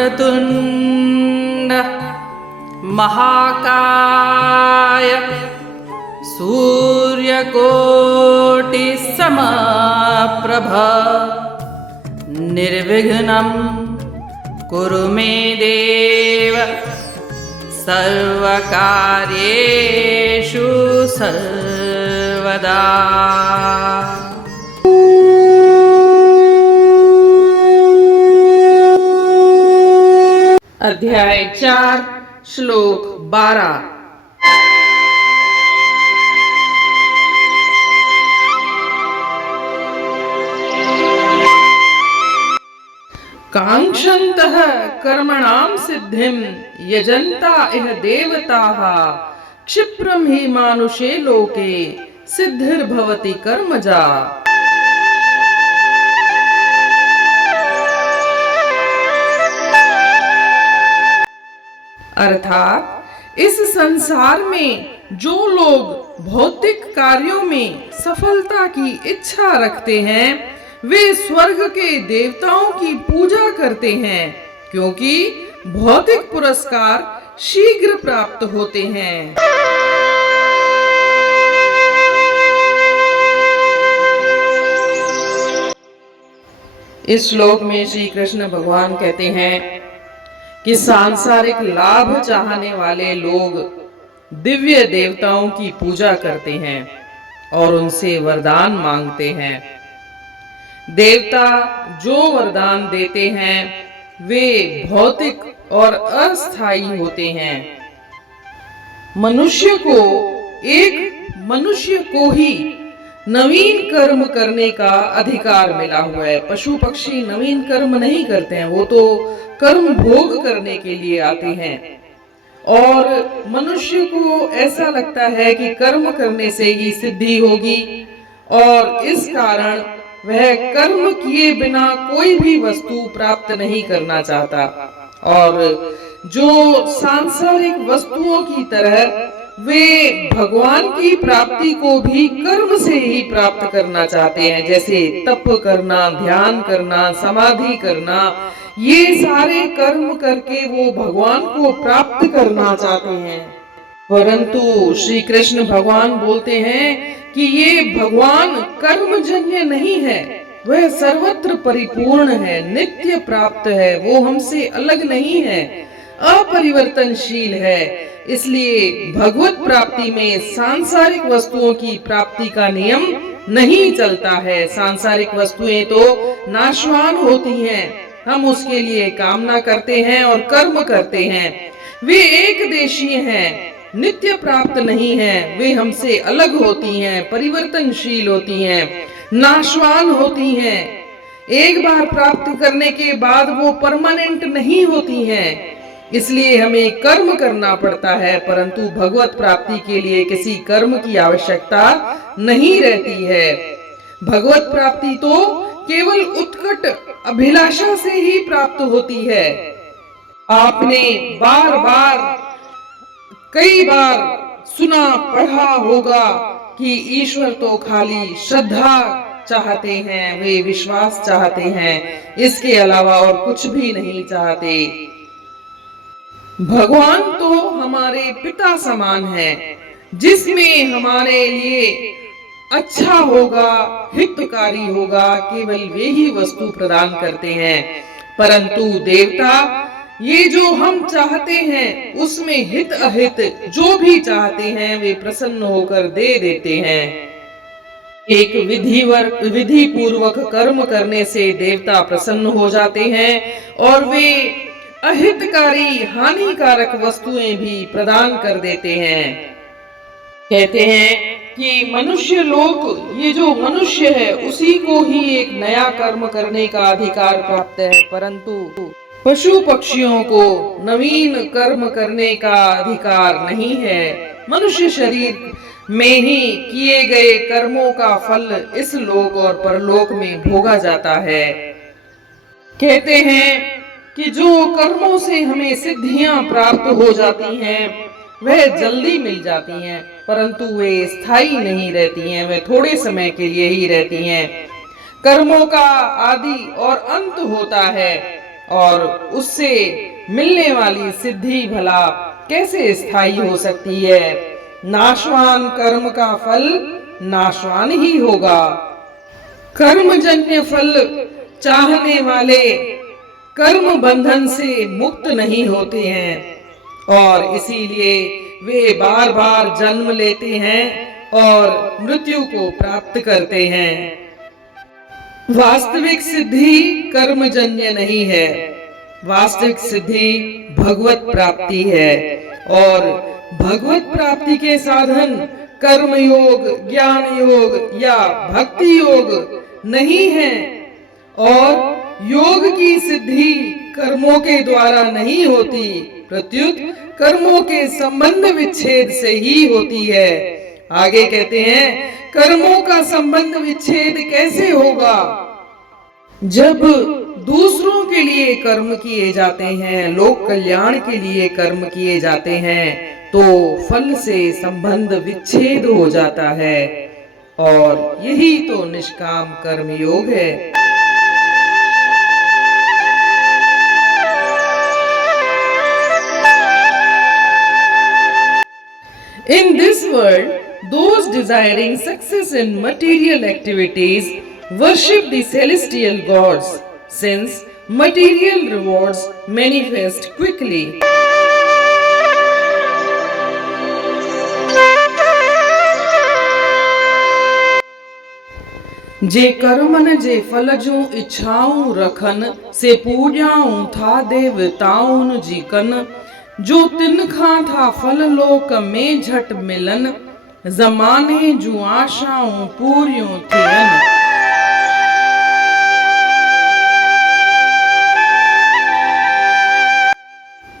वक्रतुण्ड महाकाय सूर्यकोटिसमप्रभ निर्विघ्नं कुरु मे देव सर्वकार्येषु सर्वदा। अध्याय 4 श्लोक 12। कांक्षन्तः कर्मणां सिद्धिं यजन्ता इह देवताः क्षिप्रं हि मानुषे लोके सिद्धिर्भवति कर्मजा। अर्थात इस संसार में जो लोग भौतिक कार्यों में सफलता की इच्छा रखते हैं वे स्वर्ग के देवताओं की पूजा करते हैं, क्योंकि भौतिक पुरस्कार शीघ्र प्राप्त होते हैं। इस श्लोक में श्री कृष्ण भगवान कहते हैं कि सांसारिक लाभ चाहने वाले लोग दिव्य देवताओं की पूजा करते हैं और उनसे वरदान मांगते हैं। देवता जो वरदान देते हैं वे भौतिक और अस्थायी होते हैं। मनुष्य को ही नवीन कर्म करने का अधिकार मिला हुआ है। पशु पक्षी नवीन कर्म नहीं करते हैं, वो तो कर्म भोग करने के लिए आते हैं। और मनुष्य को ऐसा लगता है कि कर्म करने से ही सिद्धि होगी और इस कारण वह कर्म किए बिना कोई भी वस्तु प्राप्त नहीं करना चाहता। और जो सांसारिक वस्तुओं की तरह वे भगवान की प्राप्ति को भी कर्म से ही प्राप्त करना चाहते हैं, जैसे तप करना, ध्यान करना, समाधि करना। ये सारे कर्म करके वो भगवान को प्राप्त करना चाहते हैं। परंतु श्री कृष्ण भगवान बोलते हैं कि ये भगवान कर्मजन्य नहीं है, वह सर्वत्र परिपूर्ण है, नित्य प्राप्त है, वो हमसे अलग नहीं है, अपरिवर्तनशील है। इसलिए भगवत प्राप्ति में सांसारिक वस्तुओं की प्राप्ति का नियम नहीं चलता है। सांसारिक वस्तुएं तो नाशवान होती हैं, हम उसके लिए कामना करते हैं और कर्म करते हैं। वे एक देशीय हैं, नित्य प्राप्त नहीं हैं, वे हमसे अलग होती हैं, परिवर्तनशील होती हैं, नाशवान होती हैं। एक बार प्राप्त करने के बाद वो परमानेंट नहीं होती हैं। इसलिए हमें कर्म करना पड़ता है, परंतु भगवत प्राप्ति के लिए किसी कर्म की आवश्यकता नहीं रहती है। भगवत प्राप्ति तो केवल उत्कट अभिलाषा से ही प्राप्त होती है। आपने कई बार सुना पढ़ा होगा कि ईश्वर तो खाली श्रद्धा चाहते हैं, वे विश्वास चाहते हैं, इसके अलावा और कुछ भी नहीं चाहते। भगवान तो हमारे पिता समान है, जिसमें हमारे लिए अच्छा होगा, हितकारी होगा, केवल वे ही वस्तु प्रदान करते हैं। परंतु देवता ये जो हम चाहते हैं उसमें हित अहित जो भी चाहते हैं वे प्रसन्न होकर दे देते हैं। एक विधि पूर्वक कर्म करने से देवता प्रसन्न हो जाते हैं और वे अहितकारी हानिकारक वस्तुएं भी प्रदान कर देते हैं। कहते हैं कि मनुष्य लोक, ये जो मनुष्य है उसी को ही एक नया कर्म करने का अधिकार प्राप्त है, परंतु पशु पक्षियों को नवीन कर्म करने का अधिकार नहीं है। मनुष्य शरीर में ही किए गए कर्मों का फल इस लोक और परलोक में भोगा जाता है। कहते हैं कि जो कर्मों से हमें सिद्धियां प्राप्त हो जाती हैं वह जल्दी मिल जाती हैं, परंतु वे स्थायी नहीं रहती हैं, वे थोड़े समय के लिए ही रहती हैं। कर्मों का आदि और अंत होता है और उससे मिलने वाली सिद्धि भला कैसे स्थायी हो सकती है। नाशवान कर्म का फल नाशवान ही होगा। कर्मजन्य फल चाहने वाले कर्म बंधन से मुक्त नहीं होते हैं और इसीलिए वे बार बार जन्म लेते हैं और मृत्यु को प्राप्त करते हैं। वास्तविक सिद्धि कर्मजन्य नहीं है, वास्तविक सिद्धि भगवत प्राप्ति है और भगवत प्राप्ति के साधन कर्म योग, ज्ञान योग या भक्ति योग नहीं है और योग की सिद्धि कर्मों के द्वारा नहीं होती, प्रत्युत कर्मों के संबंध विच्छेद से ही होती है। आगे कहते हैं, कर्मों का संबंध विच्छेद कैसे होगा? जब दूसरों के लिए कर्म किए जाते हैं, लोक कल्याण के लिए कर्म किए जाते हैं, तो फल से संबंध विच्छेद हो जाता है और यही तो निष्काम कर्म योग है। In this world, those desiring success in material activities worship the celestial gods, since material rewards manifest quickly. J Karman जे फल जूं इच्छाऊं रखन, से पूॼाऊं था देवताउन जी कन। जो तिन खां था फल लोक में झट मिलन, ज़माने जूं आशाऊं पूरियूं थियन।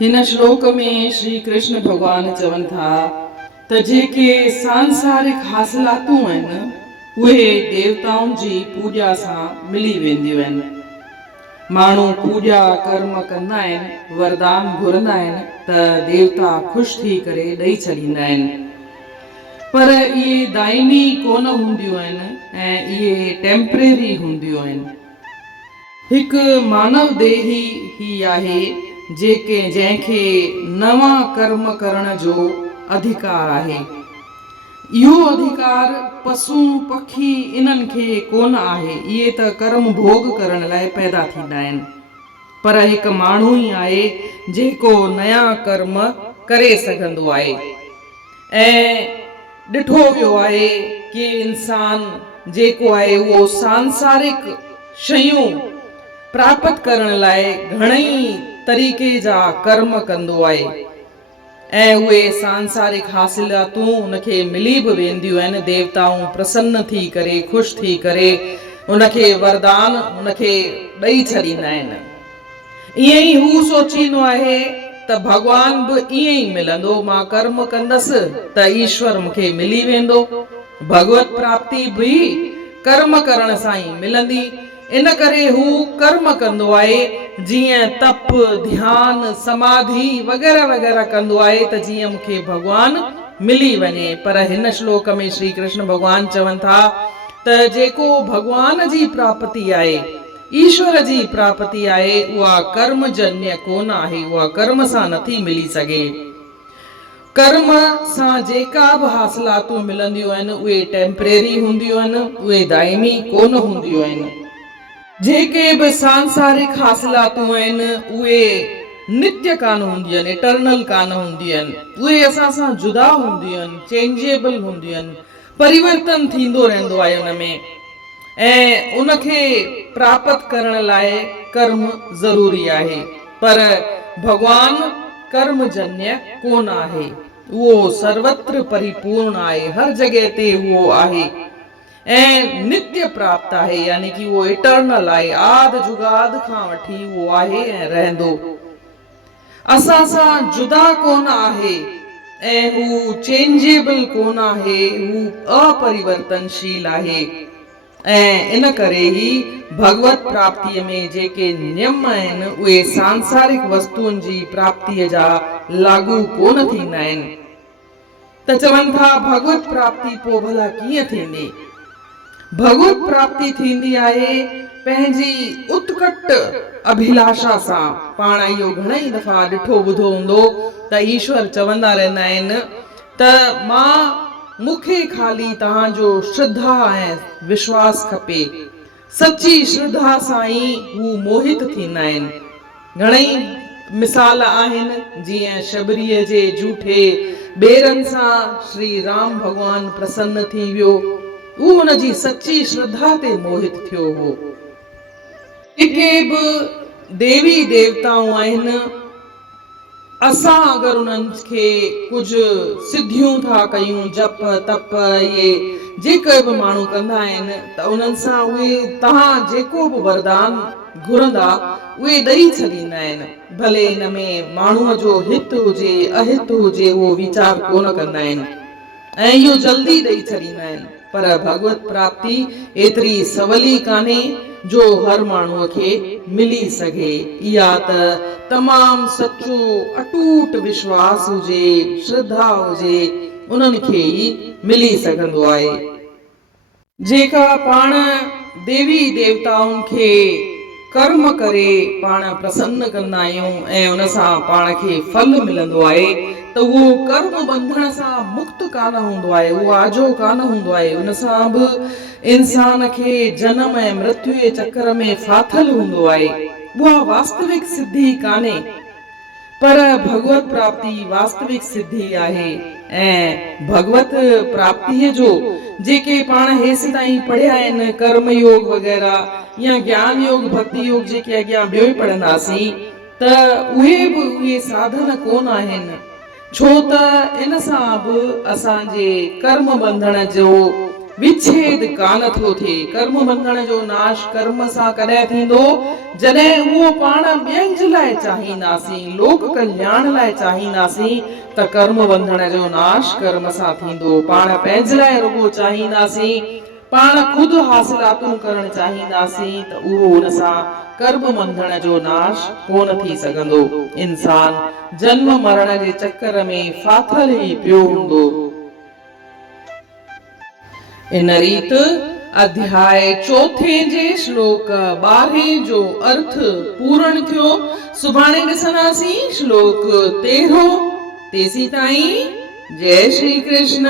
हिन श्लोक में श्री कृष्ण भगवान चवनि था त जेके सांसारिक हासिलातूं आहिनि उहे देवताउनि जी पूॼा सां मिली वेंदियूं आहिनि। माण्हू पूॼा कर्म कंदा आहिनि, वरदान घुरंदा आहिनि त देवता ख़ुशि थी करे ॾेई छॾींदा आहिनि, पर इहे दाइमी कोन हूंदियूं आहिनि ऐं इहे टेम्परेरी हूंदियूं आहिनि। हिकु मानव देही ही आहे जंहिंखे नवां कर्म करण जो अधिकार आहे। इहो अधिकार पशु पखी इन्हनि खे कोन आहे, इहे त कर्म भोग करण लाइ पैदा थींदा आहिनि, पर हिकु माण्हू ई आहे जेको नया कर्म करे सघंदो आहे। ऐं ॾिठो वियो आहे कि इंसान जेको आहे उहो सांसारिक शयूं प्राप्त करण लाइ घणई तरीक़े जा कर्म कंदो आहे ऐं उहे सांसारिक हासिलातूं उनखे मिली बि वेंदियूं आहिनि। देवताऊं प्रसन्न थी करे, ख़ुशि थी करे उनखे वरदान उनखे ॾेई छॾींदा आहिनि। ईअं ई हू सोचींदो आहे त भॻवान बि ईअं ई मिलंदो, मां कर्म कंदसि त ईश्वर मूंखे मिली वेंदो। भगवत प्राप्ति बि कर्म करण सां ई मिलंदी। इन करे हू कर्म कंदो आहे, जीअं तप, ध्यान, समाधि वग़ैरह वग़ैरह कंदो आहे त जीअं मूंखे भगवान मिली वञे। पर हिन श्लोक में श्री कृष्ण भगवान चवनि था त जेको भगवान जी प्राप्ति आहे, ईश्वर जी प्राप्ति आहे, उहा कर्मजन्य कोन आहे, उहा कर्म सां नथी मिली सघे। कर्म सां जेका बि हासिलातूं मिलंदियूं आहिनि उहे टेम्परेरी हूंदियूं आहिनि, उहे दाइमी कोन हूंदियूं आहिनि। जेके बि सांसारिक हासिलातूं आहिनि उहे नित्य कान हूंदियूं आहिनि, इटर्नल कान हूंदियूं आहिनि, उहे असां सां जुदा हूंदियूं आहिनि, चेंजेबल हूंदियूं आहिनि, परिवर्तन थींदो रहंदो आहे उनमें, ऐं उनखे प्राप्त करण लाइ कर्म ज़रूरी आहे। पर भगवान कर्मजन्य कोन आहे, उहो सर्वत्र परिपूर्ण आहे, हर जगह ते उहो आहे ऐं नित्य प्राप्त आहे, यानी कि वो इटर्नल आहे, आद जुगाद खां वठी उहो आहे ऐं रहंदो, असां सां जुदा कोन आहे ऐं हू चेंजेबल कोन आहे, हू अपरिवर्तनशील आहे। ऐं इन करे ही भगवत प्राप्तिअ में जेके नियम आहिनि उहे सांसारिक वस्तुअनि जी प्राप्तिअ जा लागू कोन थींदा आहिनि। त चवनि था भगवत प्राप्ति पोइ भला कीअं थींदी? भगवत प्राप्ति थींदी आहे पंहिंजी उत्कट अभिलाषा सां पाण इहो घणई दफ़ा ॾिठो ॿुधो हूंदो त ईश्वर चवंदा रहंदा आहिनि त मूंखे खाली तव्हांजो श्रद्धा ऐं विश्वास खपे। सची श्रद्धा सां ई हू मोहित थींदा आहिनि। घणई मिसाल आहिनि जीअं शबरीअ जे झूठे ॿेरनि सां श्री राम भॻवान प्रसन्न थी वियो। उहो हुनजी सची श्रद्धा ते मोहित थियो हो। जेके बि देवी देवताऊं आहिनि, असां अगरि उन्हनि खे कुझु सिद्धियूं था कयूं, जप तप इहे जेके बि माण्हू कंदा आहिनि त उन्हनि सां उहे तव्हां जेको बि वरदान घुरंदा उहे ॾेई छॾींदा आहिनि। भले इन में माण्हूअ जो हित हुजे अहित हुजे उहो वीचार कोन कंदा आहिनि ऐं इहो जल्दी ॾेई छॾींदा आहिनि। पर भगवत प्राप्ति एतिरी सवली कान्हे जो हर माण्हूअ खे मिली सघे। इहा त तमामु सचो अटूट विश्वास हुजे, श्रद्धा हुजे, उन्हनि खे ई मिली सघंदो आहे। जेका पाण देवी देवताउनि खे कर्म करे पाण प्रसन्न कंदा आहियूं ऐं उन सां पाण खे फल मिलंदो आहे त उहो कर्म बंधन सां मुक्त कान हूंदो आहे, उहो आजो कान हूंदो आहे। उन सां बि इंसान खे जनम ऐं मृत्यु जे चक्कर में फाथल हूंदो आहे। उहा वास्तविक सिद्धि कान्हे, पर भगवत प्राप्ति वास्तविक सिद्धि आहे। ऐं भगवत प्राप्तिअ जो जेके पाण हेसि ताईं पढ़िया आहिनि, कर्म योग वग़ैरह या ज्ञान योग भक्ति योग जेके अॻियां ॿियो ई पढ़ंदासीं त उहे बि उहे साधन कोन आहिनि। छो त इन सां बि असांजे कर्म बंधन जो विच्छेद कान थो थिए। कर्म बंधन जो नाश कर्म सां कॾहिं थींदो जॾहिं उहो पाण ॿियनि जे लाइ चाहींदासीं, लोक कल्याण लाइ चाहींदासीं त कर्म बंधन जो नाश कर्म सां थींदो। पाण पंहिंजे लाइ रुॻो चाहींदासीं, पाण ख़ुदि हासिलातूं करणु चाहींदासीं त उहो हुन सां कर्म बंधन जो नाश कोन थी सघंदो। इंसान जन्म मरण जे चक्कर में फाथल ई पियो हूंदो। इन रीत अध्याय 4 जे श्लोक 12 जो अर्थ पूर्ण थियो। सुभाणे ॾिसंदासीं श्लोक 13। तेसी ताईं जय श्री कृष्ण।